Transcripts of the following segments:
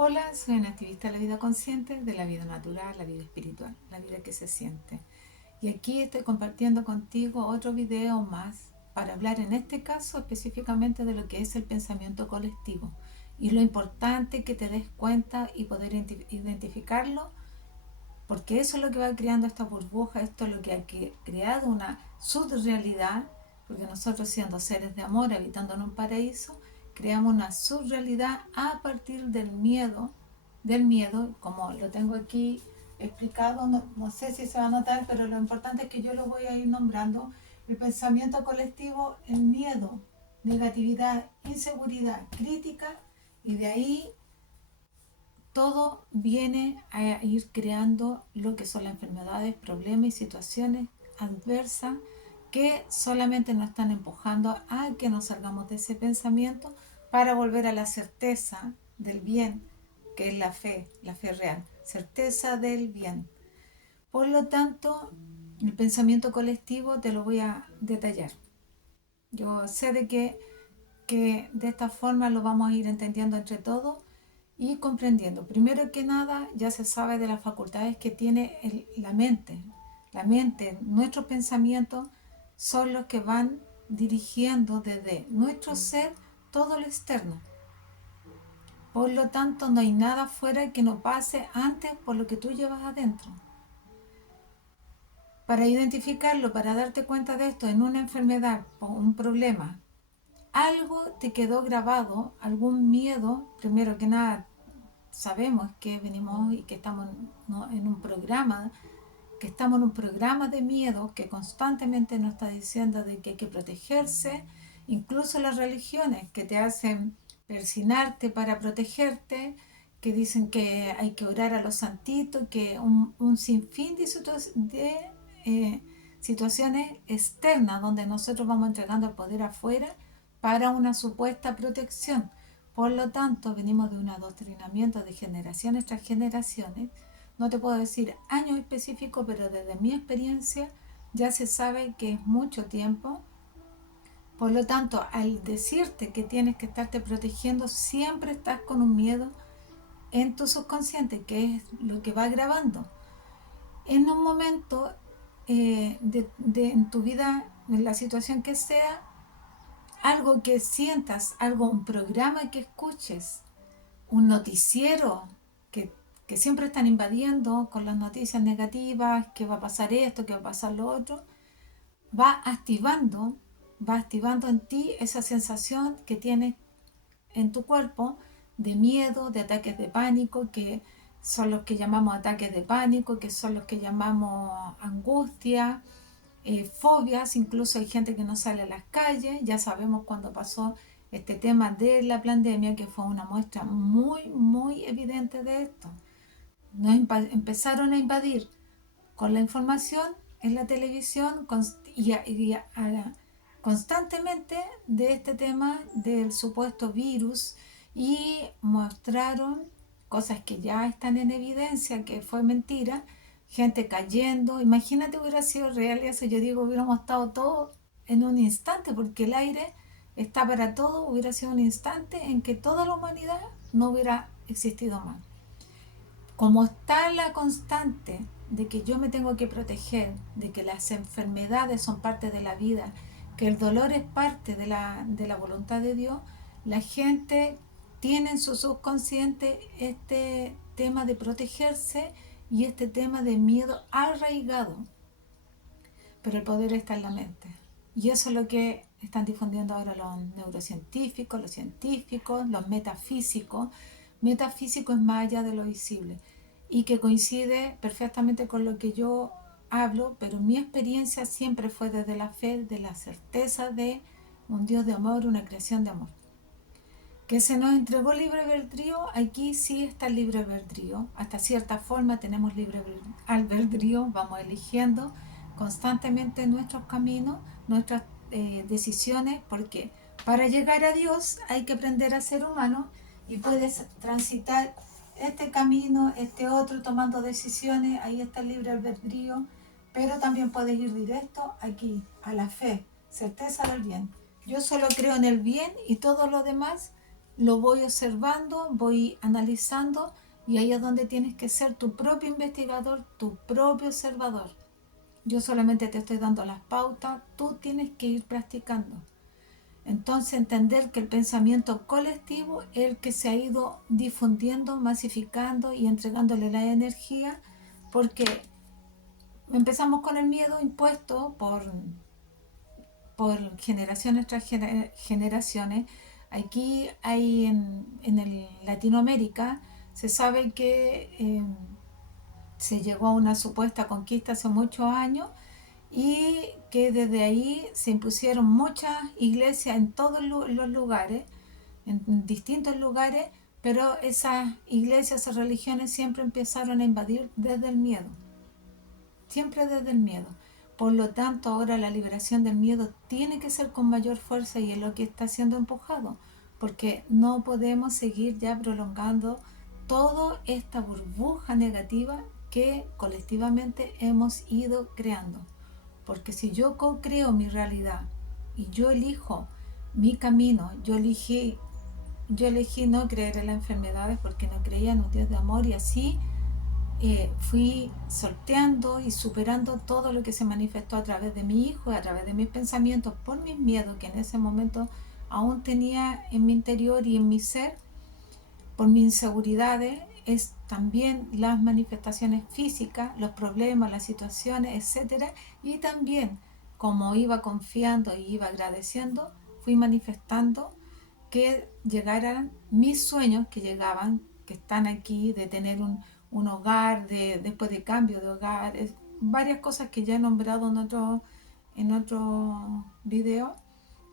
Hola, soy una activista de la vida consciente, de la vida natural, la vida espiritual, la vida que se siente. Y aquí estoy compartiendo contigo otro video más para hablar en este caso específicamente de lo que es el pensamiento colectivo y lo importante que te des cuenta y poder identificarlo, porque eso es lo que va creando esta burbuja, esto es lo que ha creado una subrealidad, porque nosotros siendo seres de amor, habitando en un paraíso, creamos una subrealidad a partir del miedo, como lo tengo aquí explicado, no sé si se va a notar, pero lo importante es que yo lo voy a ir nombrando: el pensamiento colectivo, el miedo, negatividad, inseguridad, crítica, y de ahí todo viene a ir creando lo que son las enfermedades, problemas y situaciones adversas que solamente nos están empujando a que nos salgamos de ese pensamiento para volver a la certeza del bien, que es la fe real, certeza del bien. Por lo tanto, el pensamiento colectivo te lo voy a detallar. Yo sé que de esta forma lo vamos a ir entendiendo entre todos y comprendiendo. Primero que nada, ya se sabe de las facultades que tiene la mente. La mente, nuestros pensamientos son los que van dirigiendo desde nuestro ser todo lo externo. Por lo tanto, no hay nada afuera que no pase antes por lo que tú llevas adentro. Para identificarlo, para darte cuenta de esto en una enfermedad o un problema, algo te quedó grabado, algún miedo, primero que nada sabemos que venimos y que estamos en un programa, de miedo que constantemente nos está diciendo de que hay que protegerse, incluso las religiones que te hacen persinarte para protegerte, que dicen que hay que orar a los santitos, que un sinfín de eh, situaciones externas donde nosotros vamos entregando el poder afuera para una supuesta protección. Por lo tanto, venimos de un adoctrinamiento de generaciones tras generaciones. No te puedo decir años específicos, pero desde mi experiencia ya se sabe que es mucho tiempo. Por lo tanto, al decirte que tienes que estarte protegiendo, siempre estás con un miedo en tu subconsciente, que es lo que va grabando. En un momento en tu vida, en la situación que sea, algo que sientas, un programa que escuches, un noticiero que, que siempre están invadiendo con las noticias negativas, que va a pasar esto, que va a pasar lo otro, va activando, va activando en ti esa sensación que tienes en tu cuerpo de miedo, de ataques de pánico, que son los que llamamos ataques de pánico, que son los que llamamos angustia, fobias. Incluso hay gente que no sale a las calles. Ya sabemos cuando pasó este tema de la pandemia, que fue una muestra muy, muy evidente de esto. Nos empezaron a invadir con la información en la televisión constantemente de este tema del supuesto virus, y mostraron cosas que ya están en evidencia que fue mentira, gente cayendo. Imagínate hubiera sido real eso, yo digo, hubiéramos estado todos en un instante, porque el aire está para todo, hubiera sido un instante en que toda la humanidad no hubiera existido más. Como está la constante de que yo me tengo que proteger, de que las enfermedades son parte de la vida, que el dolor es parte de la voluntad de Dios, la gente tiene en su subconsciente este tema de protegerse y este tema de miedo arraigado. Pero el poder está en la mente. Y eso es lo que están difundiendo ahora los neurocientíficos, los científicos, los metafísicos. Metafísico es más allá de lo visible, y que coincide perfectamente con lo que yo hablo, pero mi experiencia siempre fue desde la fe, de la certeza de un Dios de amor, una creación de amor. Que se nos entregó libre albedrío, aquí sí está el libre albedrío. Hasta cierta forma tenemos libre albedrío, vamos eligiendo constantemente nuestros caminos, nuestras decisiones, porque para llegar a Dios hay que aprender a ser humano, y puedes transitar este camino, este otro, tomando decisiones. Ahí está el libre albedrío, pero también puedes ir directo aquí, a la fe, certeza del bien. Yo solo creo en el bien y todo lo demás lo voy observando, voy analizando y ahí es donde tienes que ser tu propio investigador, tu propio observador. Yo solamente te estoy dando las pautas, tú tienes que ir practicando. Entonces entender que el pensamiento colectivo es el que se ha ido difundiendo, masificando y entregándole la energía, porque empezamos con el miedo impuesto por generaciones tras generaciones. Aquí hay en el Latinoamérica, se sabe que se llegó a una supuesta conquista hace muchos años y que desde ahí se impusieron muchas iglesias en todos los lugares, en distintos lugares, pero esas iglesias, esas religiones siempre empezaron a invadir desde el miedo, siempre desde el miedo. Por lo tanto, ahora la liberación del miedo tiene que ser con mayor fuerza y es lo que está siendo empujado, porque no podemos seguir ya prolongando toda esta burbuja negativa que colectivamente hemos ido creando. Porque si yo co-creo mi realidad y yo elijo mi camino, yo elegí no creer en las enfermedades porque no creía en un Dios de amor y así fui sorteando y superando todo lo que se manifestó a través de mi hijo, a través de mis pensamientos, por mis miedos que en ese momento aún tenía en mi interior y en mi ser, por mis inseguridades, es también las manifestaciones físicas, los problemas, las situaciones, etcétera, y también como iba confiando y iba agradeciendo, fui manifestando que llegaran mis sueños que llegaban, que están aquí, de tener un hogar, después de cambio de hogar, varias cosas que ya he nombrado en otro video,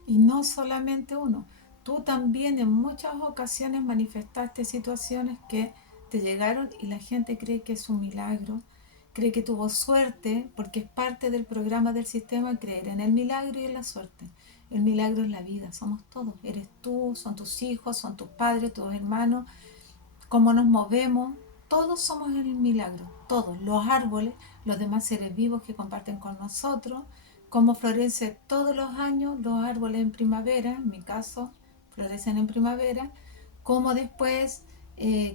y no solamente uno. Tú también en muchas ocasiones manifestaste situaciones que te llegaron y la gente cree que es un milagro, cree que tuvo suerte, porque es parte del programa del sistema creer en el milagro y en la suerte. El milagro es la vida, somos todos. Eres tú, son tus hijos, son tus padres, tus hermanos, cómo nos movemos. Todos somos el milagro, todos, los árboles, los demás seres vivos que comparten con nosotros, cómo florecen todos los años los árboles en primavera, en mi caso, florecen en primavera, cómo después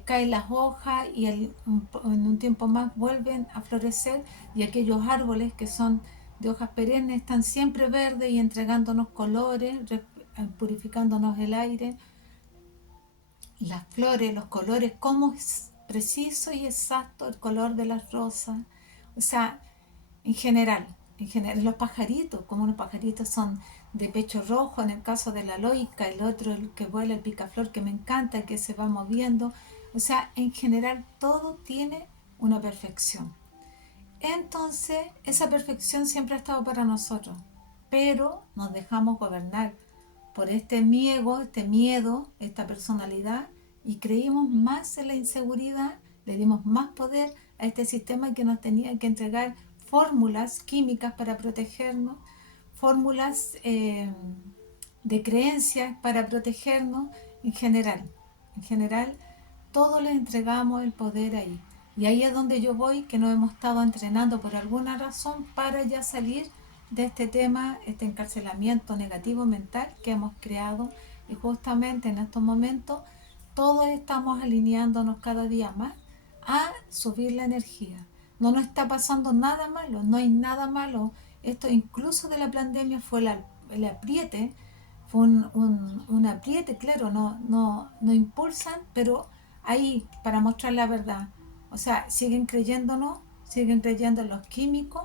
caen las hojas y en un tiempo más vuelven a florecer y aquellos árboles que son de hojas perennes están siempre verdes y entregándonos colores, purificándonos el aire, las flores, los colores, cómo es preciso y exacto el color de las rosas. O sea, en general, los pajaritos, como unos pajaritos son de pecho rojo, en el caso de la loica, el otro el que vuela, el picaflor, que me encanta, que se va moviendo. O sea, en general todo tiene una perfección. Entonces, esa perfección siempre ha estado para nosotros, pero nos dejamos gobernar por este miedo, esta personalidad, y creímos más en la inseguridad, le dimos más poder a este sistema que nos tenía que entregar fórmulas químicas para protegernos, fórmulas de creencias para protegernos en general. En general, todos les entregamos el poder ahí. Y ahí es donde yo voy, que nos hemos estado entrenando por alguna razón para ya salir de este tema, este encarcelamiento negativo mental que hemos creado. Y justamente en estos momentos todos estamos alineándonos cada día más a subir la energía. No nos está pasando nada malo, no hay nada malo. Esto incluso de la pandemia fue el apriete, fue un apriete, claro, no impulsan, pero ahí para mostrar la verdad. O sea, siguen creyéndonos, siguen creyendo en los químicos,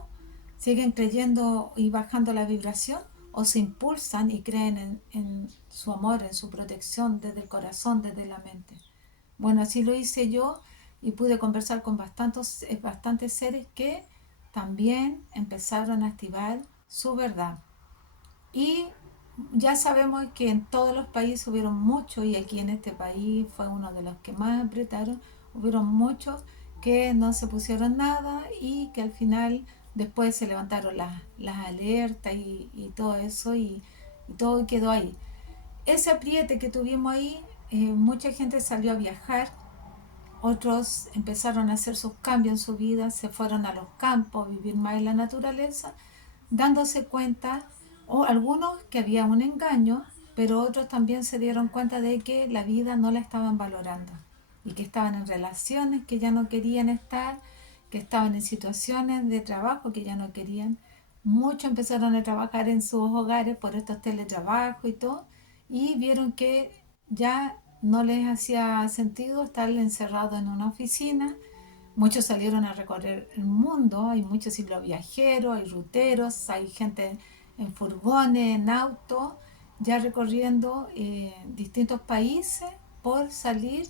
siguen creyendo y bajando la vibración, o se impulsan y creen en su amor, en su protección desde el corazón, desde la mente. Bueno, así lo hice yo y pude conversar con bastantes seres que también empezaron a activar su verdad. Y ya sabemos que en todos los países hubieron muchos, y aquí en este país fue uno de los que más apretaron, hubieron muchos que no se pusieron nada y que al final después se levantaron las alertas y todo eso y todo quedó ahí. Ese apriete que tuvimos ahí, mucha gente salió a viajar, otros empezaron a hacer sus cambios en su vida, se fueron a los campos, a vivir más en la naturaleza, dándose cuenta, o algunos que había un engaño, pero otros también se dieron cuenta de que la vida no la estaban valorando y que estaban en relaciones que ya no querían estar, que estaban en situaciones de trabajo que ya no querían. Muchos empezaron a trabajar en sus hogares por estos teletrabajos y todo, y vieron que ya no les hacía sentido estar encerrados en una oficina. Muchos salieron a recorrer el mundo, hay muchos cicloviajeros, hay ruteros, hay gente en furgones, en autos, ya recorriendo distintos países por salir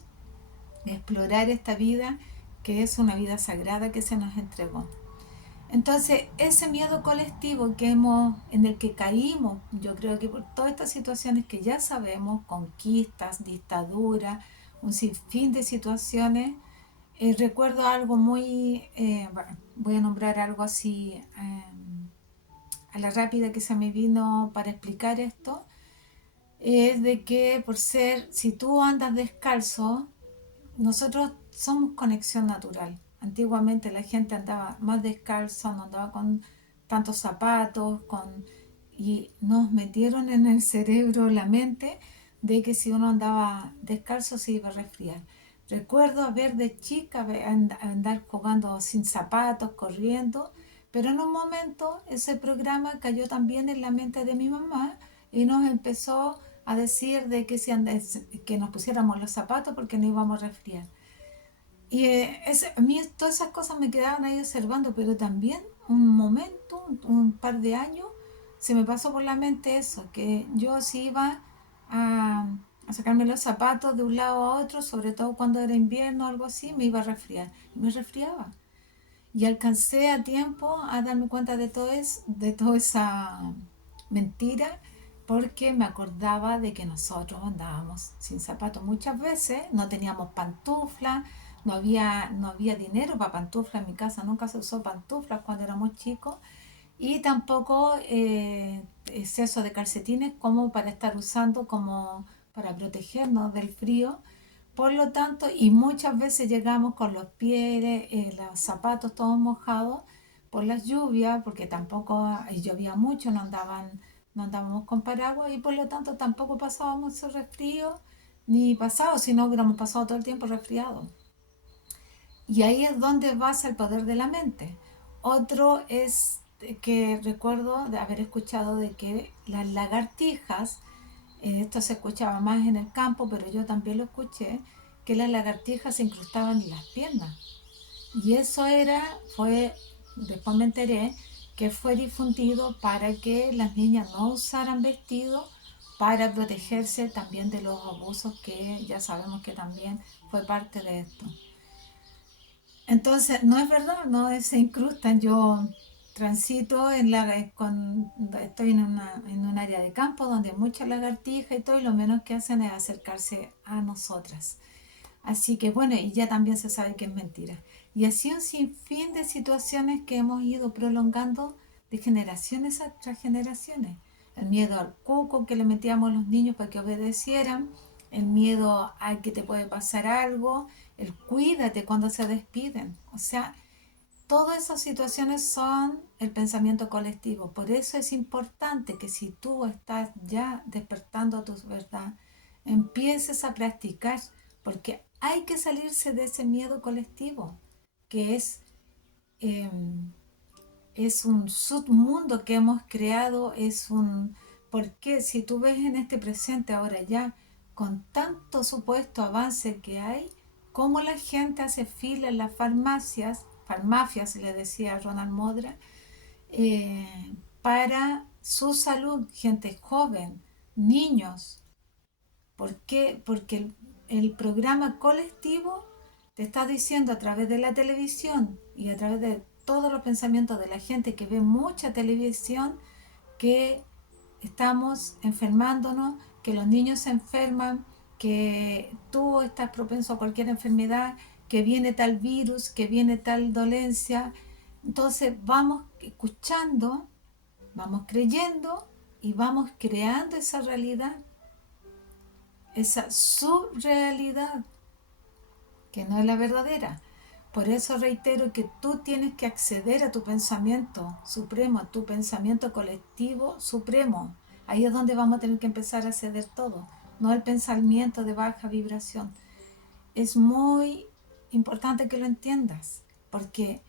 a explorar esta vida que es una vida sagrada que se nos entregó. Entonces, ese miedo colectivo en el que caímos, yo creo que por todas estas situaciones que ya sabemos, conquistas, dictaduras, un sinfín de situaciones, recuerdo algo bueno, voy a nombrar algo así a la rápida que se me vino para explicar esto, es de que si tú andas descalzo, nosotros somos conexión natural. Antiguamente la gente andaba más descalza, no andaba con tantos zapatos, y nos metieron en el cerebro, la mente, de que si uno andaba descalzo se iba a resfriar. Recuerdo haber de chica andar jugando sin zapatos, corriendo, pero en un momento ese programa cayó también en la mente de mi mamá y nos empezó a decir de que, que nos pusiéramos los zapatos porque no íbamos a resfriar. Y a mí todas esas cosas me quedaban ahí observando, pero también un momento, un par de años, se me pasó por la mente eso, que yo sí iba a, a sacarme los zapatos de un lado a otro, sobre todo cuando era invierno o algo así, me iba a resfriar. Y me resfriaba. Y alcancé a tiempo a darme cuenta de toda esa mentira, porque me acordaba de que nosotros andábamos sin zapatos muchas veces, no teníamos pantuflas, no había dinero para pantuflas en mi casa, nunca se usó pantuflas cuando éramos chicos, y tampoco exceso de calcetines como para estar usando como para protegernos del frío. Por lo tanto, y muchas veces llegamos con los pies, los zapatos todos mojados por las lluvias, porque tampoco llovía mucho, no andábamos con paraguas, y por lo tanto tampoco pasábamos ese resfrío, ni pasado, sino hubiéramos pasado todo el tiempo resfriados. Y ahí es donde basa el poder de la mente. Otro es que recuerdo de haber escuchado de que las lagartijas, esto se escuchaba más en el campo, pero yo también lo escuché, que las lagartijas se incrustaban en las piernas. Y eso después me enteré que fue difundido para que las niñas no usaran vestido para protegerse también de los abusos que ya sabemos que también fue parte de esto. Entonces, no es verdad, no se incrustan. Yo transito estoy en un área de campo donde hay muchas lagartijas y todo, y lo menos que hacen es acercarse a nosotras. Así que bueno, y ya también se sabe que es mentira. Y así un sinfín de situaciones que hemos ido prolongando de generaciones tras generaciones. El miedo al cuco que le metíamos a los niños para que obedecieran, el miedo a que te puede pasar algo, el cuídate cuando se despiden. O sea, todas esas situaciones son el pensamiento colectivo. Por eso es importante que si tú estás ya despertando a tu verdad, empieces a practicar, porque hay que salirse de ese miedo colectivo, que eh, es un submundo que hemos creado, porque si tú ves en este presente ahora ya, con tanto supuesto avance que hay, cómo la gente hace fila en las farmacias le decía Ronald Modra, para su salud, gente joven, niños. ¿Por qué? Porque el programa colectivo te está diciendo a través de la televisión y a través de todos los pensamientos de la gente que ve mucha televisión, que estamos enfermándonos, que los niños se enferman, que tú estás propenso a cualquier enfermedad, que viene tal virus, que viene tal dolencia. Entonces vamos escuchando, vamos creyendo y vamos creando esa realidad, esa subrealidad, que no es la verdadera. Por eso reitero que tú tienes que acceder a tu pensamiento supremo, a tu pensamiento colectivo supremo. Ahí es donde vamos a tener que empezar a ceder todo, no el pensamiento de baja vibración. Es muy importante que lo entiendas, porque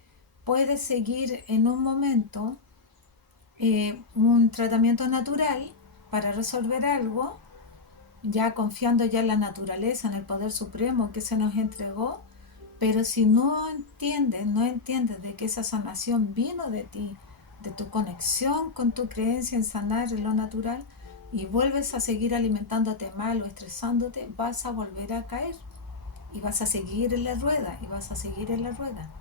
puedes seguir en un momento un tratamiento natural para resolver algo, ya confiando ya en la naturaleza, en el poder supremo que se nos entregó, pero si no entiendes de que esa sanación vino de ti, de tu conexión con tu creencia en sanar en lo natural, y vuelves a seguir alimentándote mal o estresándote, vas a volver a caer y vas a seguir en la rueda y vas a seguir en la rueda.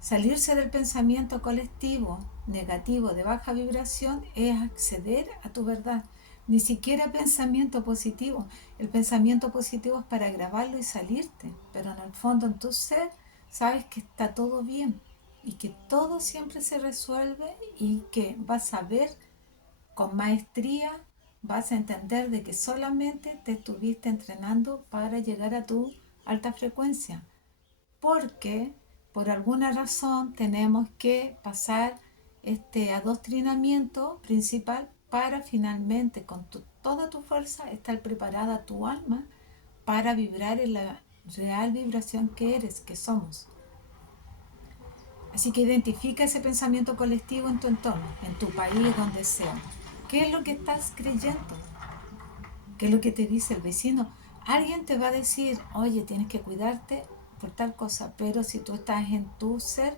Salirse del pensamiento colectivo negativo de baja vibración es acceder a tu verdad. Ni siquiera pensamiento positivo. El pensamiento positivo es para grabarlo y salirte, pero en el fondo en tu ser sabes que está todo bien y que todo siempre se resuelve y que vas a ver con maestría, vas a entender de que solamente te estuviste entrenando para llegar a tu alta frecuencia, porque por alguna razón tenemos que pasar este adoctrinamiento principal para finalmente con toda tu fuerza estar preparada tu alma para vibrar en la real vibración que eres, que somos. Así que identifica ese pensamiento colectivo en tu entorno, en tu país, donde sea. ¿Qué es lo que estás creyendo? ¿Qué es lo que te dice el vecino? Alguien te va a decir, oye, tienes que cuidarte por tal cosa, pero si tú estás en tu ser,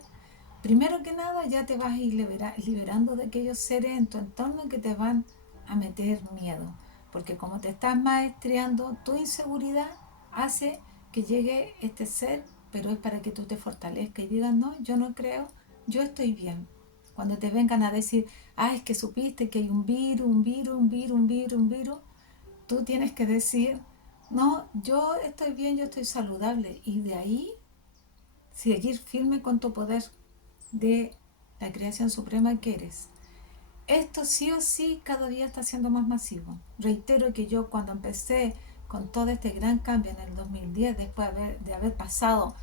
primero que nada ya te vas a ir liberando de aquellos seres en tu entorno que te van a meter miedo. Porque como te estás maestreando, tu inseguridad hace que llegue este ser, pero es para que tú te fortalezcas y digas, no, yo no creo, yo estoy bien. Cuando te vengan a decir, es que supiste que hay un virus, un virus, un virus, un virus, un virus, tú tienes que decir, no, yo estoy bien, yo estoy saludable. Y de ahí seguir firme con tu poder de la creación suprema que eres. Esto sí o sí cada día está siendo más masivo. Reitero que yo cuando empecé con todo este gran cambio en el 2010, después de haber pasado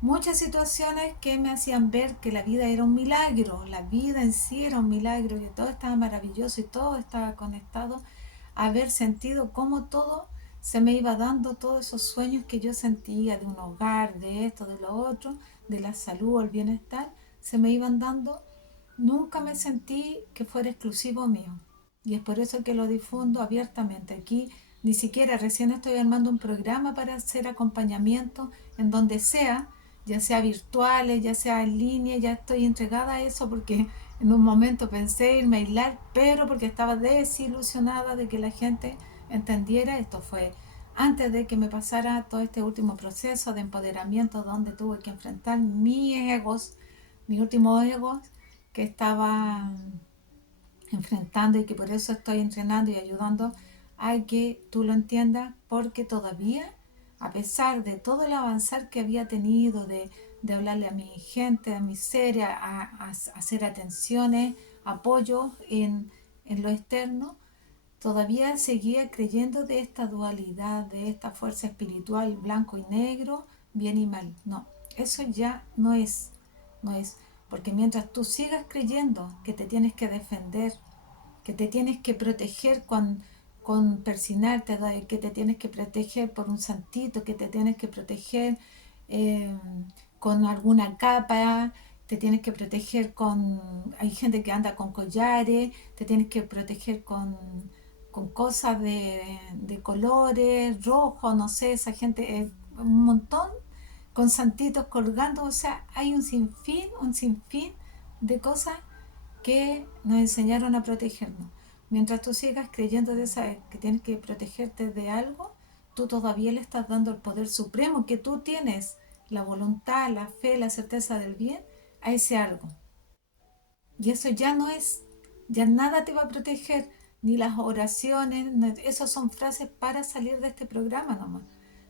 muchas situaciones que me hacían ver que la vida era un milagro, la vida en sí era un milagro, que todo estaba maravilloso y todo estaba conectado, haber sentido cómo todo se me iba dando, todos esos sueños que yo sentía de un hogar, de esto, de lo otro, de la salud, el bienestar, se me iban dando. Nunca me sentí que fuera exclusivo mío. Y es por eso que lo difundo abiertamente. Aquí ni siquiera recién estoy armando un programa para hacer acompañamiento en donde sea, ya sea virtuales, ya sea en línea, ya estoy entregada a eso porque en un momento pensé irme a aislar, pero porque estaba desilusionada de que la gente entendiera. Esto fue antes de que me pasara todo este último proceso de empoderamiento donde tuve que enfrentar mis egos, mis últimos egos que estaba enfrentando y que por eso estoy entrenando y ayudando a que tú lo entiendas, porque todavía, a pesar de todo el avanzar que había tenido, de hablarle a mi gente, a mi serie, a hacer atenciones, apoyo en lo externo, todavía seguía creyendo de esta dualidad, de esta fuerza espiritual blanco y negro, bien y mal. No, eso ya no es, porque mientras tú sigas creyendo que te tienes que defender, que te tienes que proteger con persinarte, que te tienes que proteger por un santito, que te tienes que proteger eh, con alguna capa, te tienes que proteger con... Hay gente que anda con collares, te tienes que proteger con cosas de colores, rojo, no sé, esa gente, un montón, con santitos colgando, o sea, hay un sinfín de cosas que nos enseñaron a protegernos. Mientras tú sigas creyendo de esa, que tienes que protegerte de algo, tú todavía le estás dando el poder supremo que tú tienes, la voluntad, la fe, la certeza del bien, a ese algo. Y eso ya no es, ya nada te va a proteger, ni las oraciones, esas son frases para salir de este programa nomás.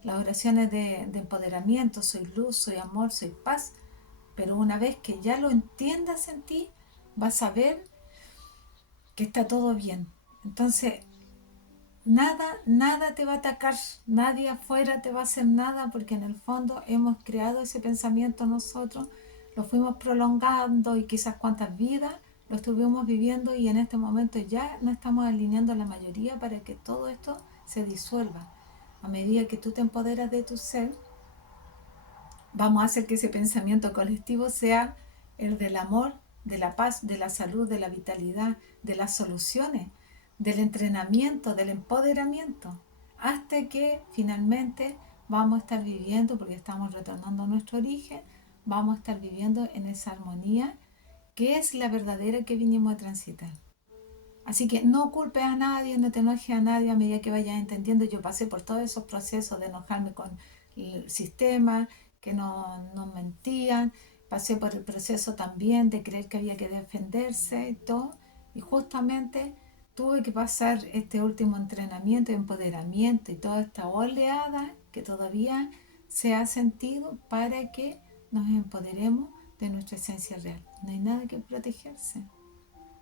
Las oraciones de empoderamiento, soy luz, soy amor, soy paz, pero una vez que ya lo entiendas en ti, vas a ver que está todo bien. Entonces, nada te va a atacar, nadie afuera te va a hacer nada, porque en el fondo hemos creado ese pensamiento nosotros, lo fuimos prolongando y quizás cuántas vidas lo estuvimos viviendo y en este momento ya nos estamos alineando la mayoría para que todo esto se disuelva. A medida que tú te empoderas de tu ser, vamos a hacer que ese pensamiento colectivo sea el del amor, de la paz, de la salud, de la vitalidad, de las soluciones, del entrenamiento, del empoderamiento, hasta que finalmente vamos a estar viviendo, porque estamos retornando a nuestro origen, vamos a estar viviendo en esa armonía que es la verdadera que vinimos a transitar. Así que no culpes a nadie, no te enojes a nadie a medida que vayas entendiendo. Yo pasé por todos esos procesos de enojarme con el sistema, que nos mentían. Pasé por el proceso también de creer que había que defenderse y todo. Y justamente tuve que pasar este último entrenamiento, empoderamiento y toda esta oleada que todavía se ha sentido para que nos empoderemos de nuestra esencia real. No hay nada que protegerse.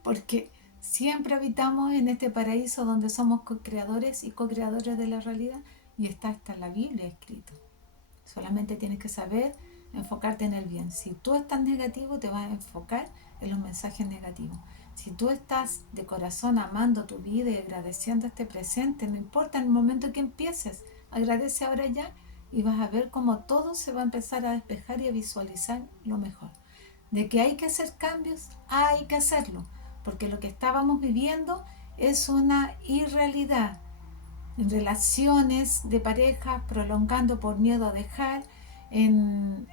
Porque siempre habitamos en este paraíso donde somos co-creadores y co-creadores de la realidad y está hasta la Biblia escrito. Solamente tienes que saber enfocarte en el bien. Si tú estás negativo, te vas a enfocar en los mensajes negativos. Si tú estás de corazón amando tu vida y agradeciendo este presente, no importa en el momento que empieces, agradece ahora ya y vas a ver cómo todo se va a empezar a despejar y a visualizar lo mejor. De que hay que hacer cambios, hay que hacerlo, porque lo que estábamos viviendo es una irrealidad. En relaciones de pareja prolongando por miedo a dejar, en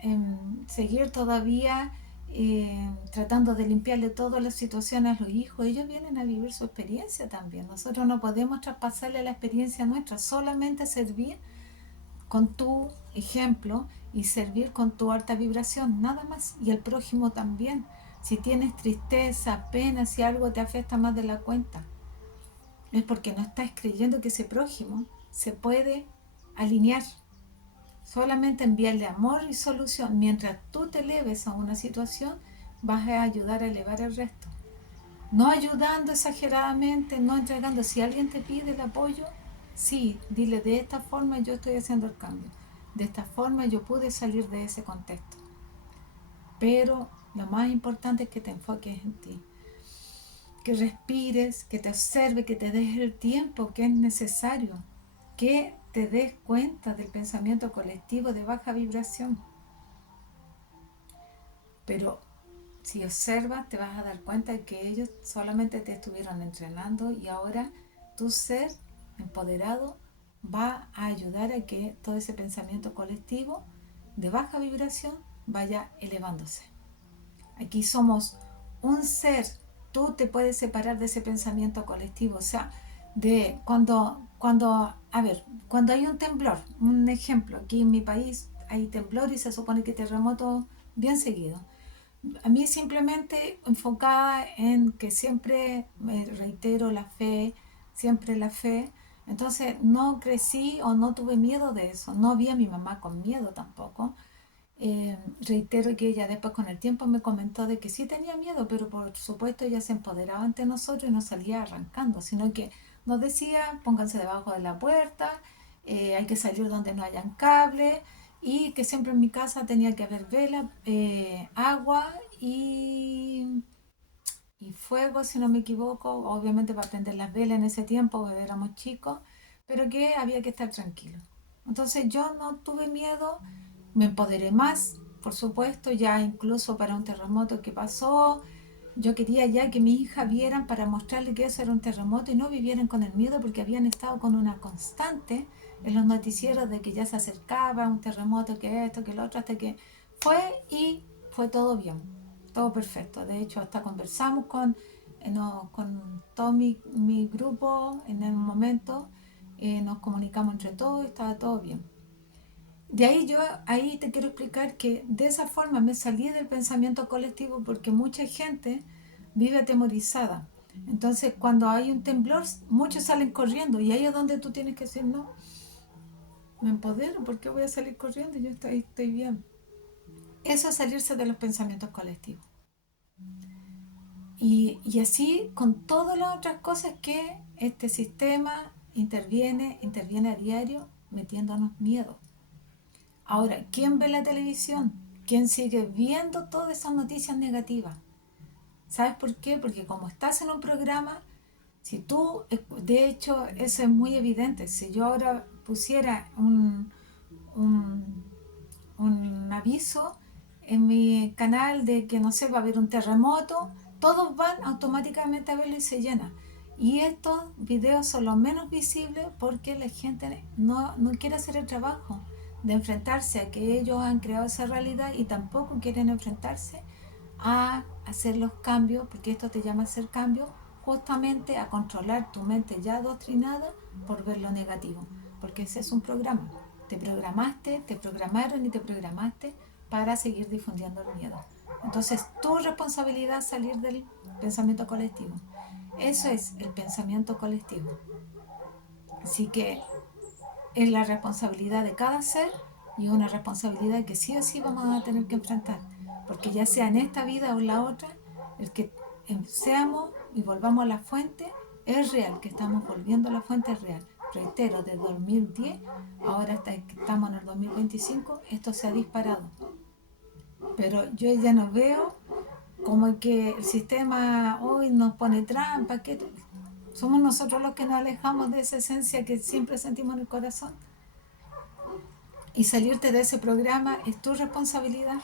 seguir todavía tratando de limpiarle todas las situaciones a los hijos. Ellos vienen a vivir su experiencia también. Nosotros no podemos traspasarle la experiencia nuestra, solamente servir con tu ejemplo y servir con tu alta vibración, nada más. Y el prójimo también. Si tienes tristeza, pena, si algo te afecta más de la cuenta, es porque no estás creyendo que ese prójimo se puede alinear. Solamente enviarle amor y solución. Mientras tú te eleves a una situación, vas a ayudar a elevar al resto. No ayudando exageradamente, no entregando. Si alguien te pide el apoyo, sí, dile de esta forma yo estoy haciendo el cambio. De esta forma yo pude salir de ese contexto. Pero lo más importante es que te enfoques en ti. Que respires, que te observe, que te des el tiempo que es necesario. Que te des cuenta del pensamiento colectivo de baja vibración. Pero si observas, te vas a dar cuenta de que ellos solamente te estuvieron entrenando y ahora tu ser empoderado va a ayudar a que todo ese pensamiento colectivo de baja vibración vaya elevándose. Aquí somos un ser, tú te puedes separar de ese pensamiento colectivo, o sea, de cuando hay un temblor, un ejemplo, aquí en mi país hay temblor y se supone que terremoto bien seguido. A mí simplemente enfocada en que siempre me reitero la fe, siempre la fe. Entonces no crecí o no tuve miedo de eso. No vi a mi mamá con miedo tampoco. Reitero que ella después con el tiempo me comentó de que sí tenía miedo, pero por supuesto ella se empoderaba ante nosotros y no salía arrancando, sino que nos decía pónganse debajo de la puerta, hay que salir donde no hayan cables y que siempre en mi casa tenía que haber vela, agua y fuego, si no me equivoco, obviamente para prender las velas en ese tiempo, porque éramos chicos, pero que había que estar tranquilo. Entonces yo no tuve miedo, me empoderé más, por supuesto, ya incluso para un terremoto que pasó, yo quería ya que mi hija vieran para mostrarle que eso era un terremoto y no vivieran con el miedo porque habían estado con una constante en los noticieros de que ya se acercaba un terremoto, que esto, que lo otro, hasta que fue y fue todo bien, todo perfecto. De hecho, hasta conversamos con todo mi grupo en el momento, nos comunicamos entre todos y estaba todo bien. De ahí ahí te quiero explicar que de esa forma me salí del pensamiento colectivo porque mucha gente vive atemorizada. Entonces, cuando hay un temblor, muchos salen corriendo y ahí es donde tú tienes que decir, no, me empodero, ¿por qué voy a salir corriendo? Yo estoy bien. Eso es salirse de los pensamientos colectivos. Y así con todas las otras cosas que este sistema interviene a diario metiéndonos miedo. Ahora, ¿quién ve la televisión? ¿Quién sigue viendo todas esas noticias negativas? ¿Sabes por qué? Porque como estás en un programa, si tú, de hecho, eso es muy evidente. Si yo ahora pusiera un, un aviso en mi canal de que no sé, va a haber un terremoto, todos van automáticamente a verlo y se llena. Y estos videos son los menos visibles porque la gente no quiere hacer el trabajo de enfrentarse a que ellos han creado esa realidad y tampoco quieren enfrentarse a hacer los cambios, porque esto te llama a hacer cambios, justamente a controlar tu mente ya adoctrinada por ver lo negativo, porque ese es un programa. Te programaste, te programaron y te programaste para seguir difundiendo el miedo. Entonces, tu responsabilidad es salir del pensamiento colectivo. Eso es el pensamiento colectivo. Así que es la responsabilidad de cada ser y una responsabilidad que sí o sí vamos a tener que enfrentar. Porque ya sea en esta vida o en la otra, el que seamos y volvamos a la fuente es real, que estamos volviendo a la fuente es real. Reitero, desde 2010, ahora estamos en el 2025, esto se ha disparado. Pero yo ya no veo como que el sistema hoy nos pone trampa, que somos nosotros los que nos alejamos de esa esencia que siempre sentimos en el corazón. Y salirte de ese programa es tu responsabilidad.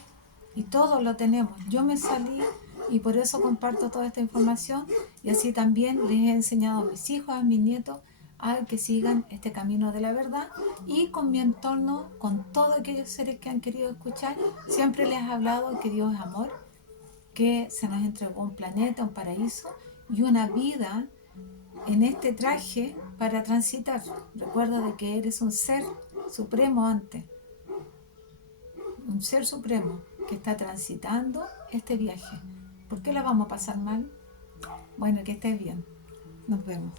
Y todos lo tenemos. Yo me salí y por eso comparto toda esta información y así también les he enseñado a mis hijos, a mis nietos, a que sigan este camino de la verdad y con mi entorno, con todos aquellos seres que han querido escuchar, siempre les he hablado que Dios es amor, que se nos entregó un planeta, un paraíso y una vida en este traje para transitar. Recuerda de que eres un ser supremo antes, un ser supremo que está transitando este viaje. ¿Por qué la vamos a pasar mal? Bueno, que estés bien. Nos vemos.